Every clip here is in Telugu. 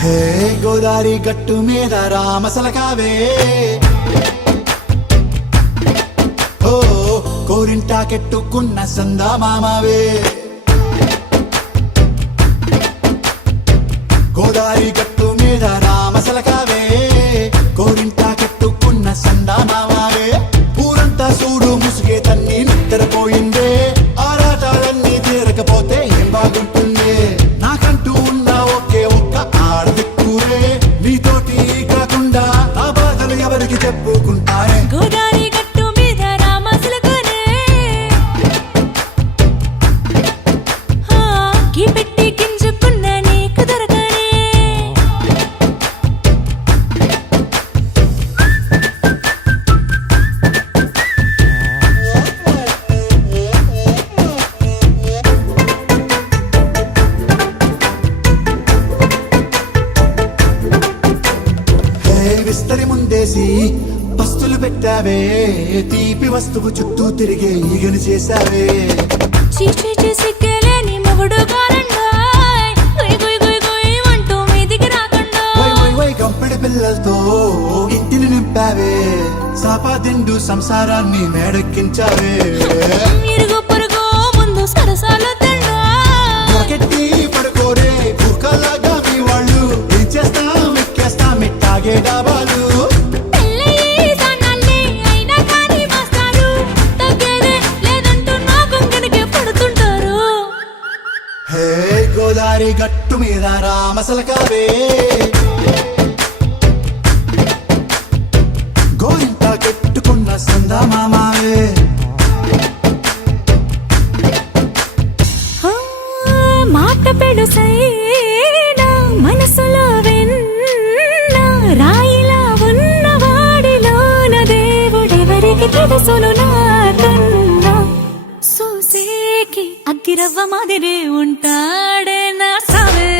హే గోదారి గట్టు మీద రామసలకావే ఓ కోరింటాకెట్టుకున్న సందా మామావే గోదారి గట్టు మీద రామసలకావే కోరింటాకెట్టుకున్న సందా మామావే ఊరంతా చూడు ముసుగే తన్ని నిద్రపోయిందే ఆరాటాలన్నీ తీరకపోతే ఏం బాగుంటుందే నాకంటూ ఉన్న ఒకే ఒక్క ఆడదిక్కురే నీతోటి కాకుండా ఆ బాధలు ఎవరికి చెప్పుకుంటారే గోదారి గట్టు మీద రామసలకనే కీ పెట్టి గింజుకున్న నీకు దొరకనే విస్తరి ముందేసి పస్తులు పెట్టావే తీపి వస్తువు చుట్టూ తిరిగే ఈగను చేశావే చీచీ చేసి కేలేని మొగుడు గారండాయ్ గుయ్ గుయ్ గుయ్ గుయ్ అంటూ మీదికి రాకుండా వై గంపెడి పిల్లలతో ఇంటిని నింపావే సాపాదిండు సంసారాన్ని మేడెక్కించావే ఇరుగు పొరుగు ముందు సరసాలు తిండా పొరకెట్టి పడుకోరే భూకల్లాగా మీ వాళ్ళు ఏం చేస్తాం ఎక్కేస్తాం ఇట్టాగే డాబాలు పెళ్ళయి సన్నాల్ని అయినా కానీ మాస్తారు తగ్గేదే లేదంటూ నా కొంగనికే పడుతుంటారు హే గోదారి గట్టు మీద రామసలకావే గోరింట కెట్టుకున్న సందా మామావే మాట పెడుసైనా మనసులో వెన్న రాయిలా ఉన్నవాడిలోన దేవుడెవరికి తెలుసును నాకన్నా సూసేకి అగ్గిరవ్వ మాదిరే ఉంటాడే నా సావే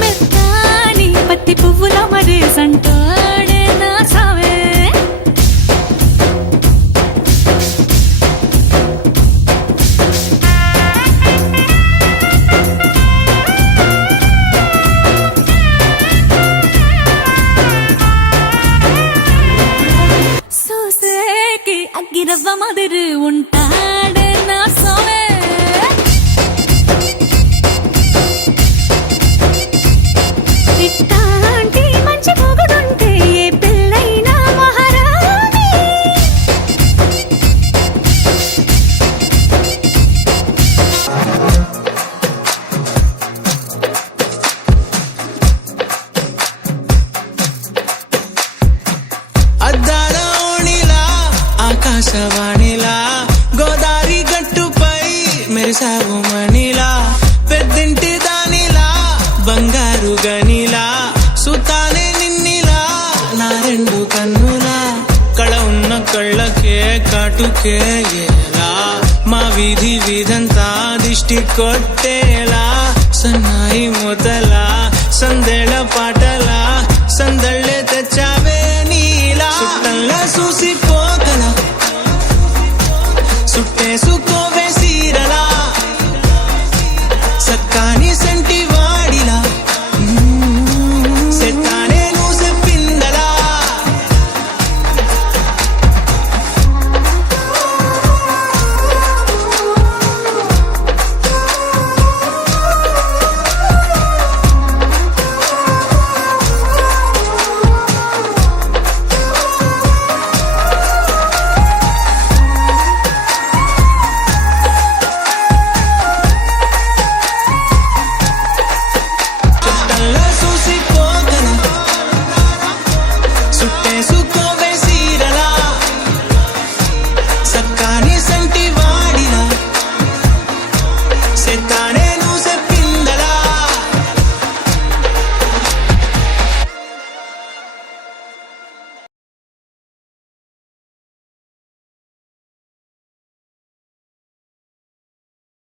మెత్తాని పత్తి పువ్వుల మరి సంటాడే నా సావే సోసేకి అగ్గిరవ్వ మాదిరి ఉంటాడే నా సోమే ఇట్టాంటి మంచి మొగుడుంటే ఏ పిల్లైనా మహారాణి అద్దాల ఓణిలా ఆకాశవాణిలా గోదారి గట్టుపై మెరిసావు మణిలా పెద్దింటి దానిలా బంగారు గనిలా సుతానే నిన్నిలా నా రెండు కన్నులా కళ ఉన్న కళ్ళకే కాటుకే ఎలా మా వీధి వీధంతా దిష్టి కొట్టేలా సన్నాయి మొదల సందెళ పాటలా సందళ్ళ